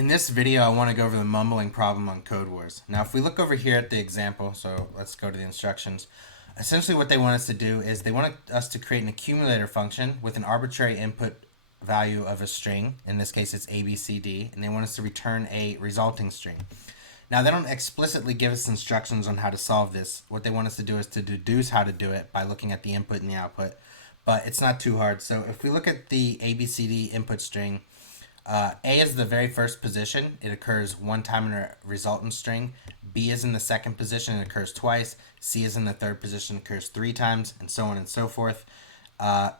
In this video, I want to go over the mumbling problem on Codewars. Now, if we look over here at the example, so let's go to the instructions. Essentially what they want us to do is they want us to create an accumulator function with an arbitrary input value of a string. In this case, it's ABCD, and they want us to return a resulting string. Now, they don't explicitly give us instructions on how to solve this. What they want us to do is to deduce how to do it by looking at the input and the output, but it's not too hard. So if we look at the ABCD input string, A is the very first position. It occurs one time in a resultant string. B is in the second position. It occurs twice. C is in the third position. It occurs 3 times, and so on and so forth.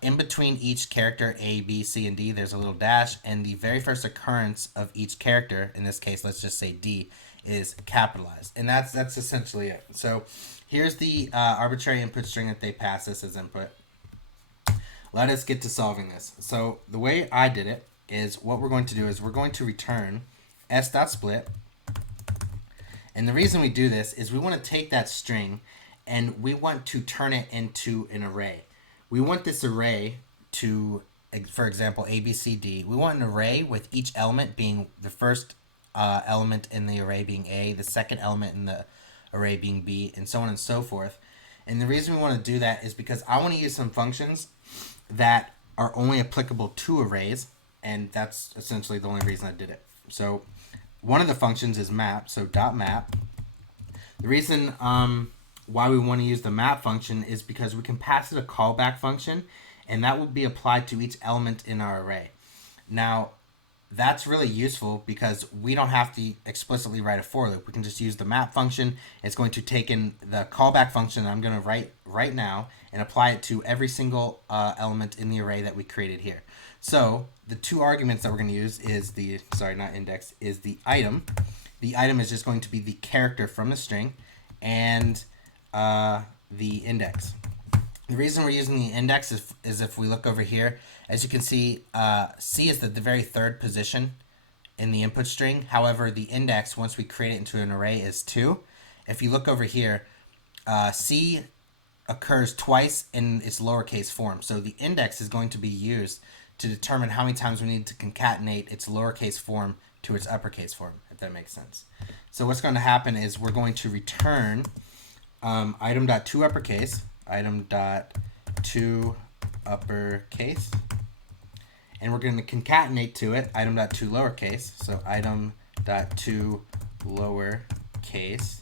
In between each character, A, B, C, and D, there's a little dash, and the very first occurrence of each character, in this case, let's just say D, is capitalized. And that's essentially it. So here's the arbitrary input string that they pass us as input. Let us get to solving this. So the way I did it is what we're going to do is we're going to return s.split. And the reason we do this is we want to take that string and we want to turn it into an array. We want this array to, for example, ABCD. We want an array with each element being the first element in the array being A, the second element in the array being B, and so on and so forth. And the reason we want to do that is because I want to use some functions that are only applicable to arrays, and that's essentially the only reason I did it. So one of the functions is map, so .map. The reason why we want to use the map function is because we can pass it a callback function, and that will be applied to each element in our array. Now, that's really useful because we don't have to explicitly write a for loop. We can just use the map function. It's going to take in the callback function that I'm going to write right now and apply it to every single element in the array that we created here. So the 2 arguments that we're going to use is the, sorry, not index, is the item. The item is just going to be the character from the string, and the index. The reason we're using the index is if we look over here, as you can see, C is the very third position in the input string. However, the index, once we create it into an array, is 2. If you look over here, C occurs twice in its lowercase form. So the index is going to be used to determine how many times we need to concatenate its lowercase form to its uppercase form, if that makes sense. So what's going to happen is we're going to return item.toUppercase, item.toUppercase, and we're going to concatenate to it item.toLowercase, so item.toLowercase.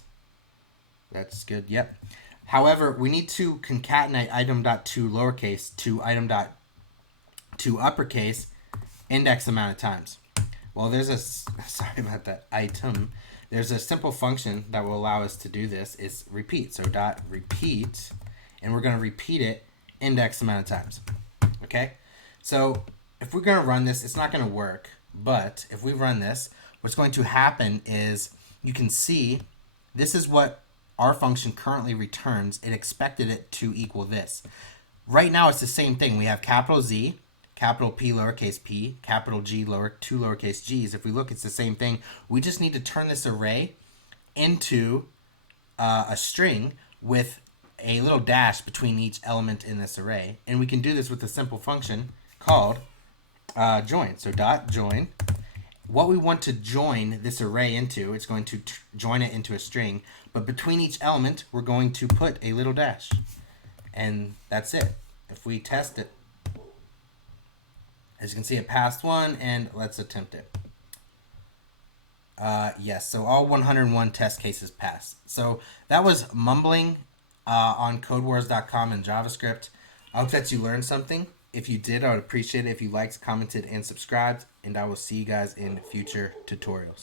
That's good, yep. However, we need to concatenate item.toLowercase to item.toUppercase index amount of times. Well, there's a, sorry about that, item. There's a simple function that will allow us to do this. It's repeat. So dot repeat, and we're going to repeat it index amount of times. Okay? So if we're going to run this, it's not going to work. But if we run this, what's going to happen is you can see this is what our function currently returns. It expected it to equal this. Right now, it's the same thing. We have capital Z, capital P, lowercase p, capital G, two lowercase g's. If we look, it's the same thing. We just need to turn this array into a string with a little dash between each element in this array. And we can do this with a simple function called join. So dot join. What we want to join this array into, it's going to join it into a string. But between each element, we're going to put a little dash. And that's it. If we test it, as you can see, it passed 1, and let's attempt it. Yes, so all 101 test cases passed. So that was mumbling on codewars.com and JavaScript. I hope that you learned something. If you did, I would appreciate it if you liked, commented, and subscribed, and I will see you guys in future tutorials.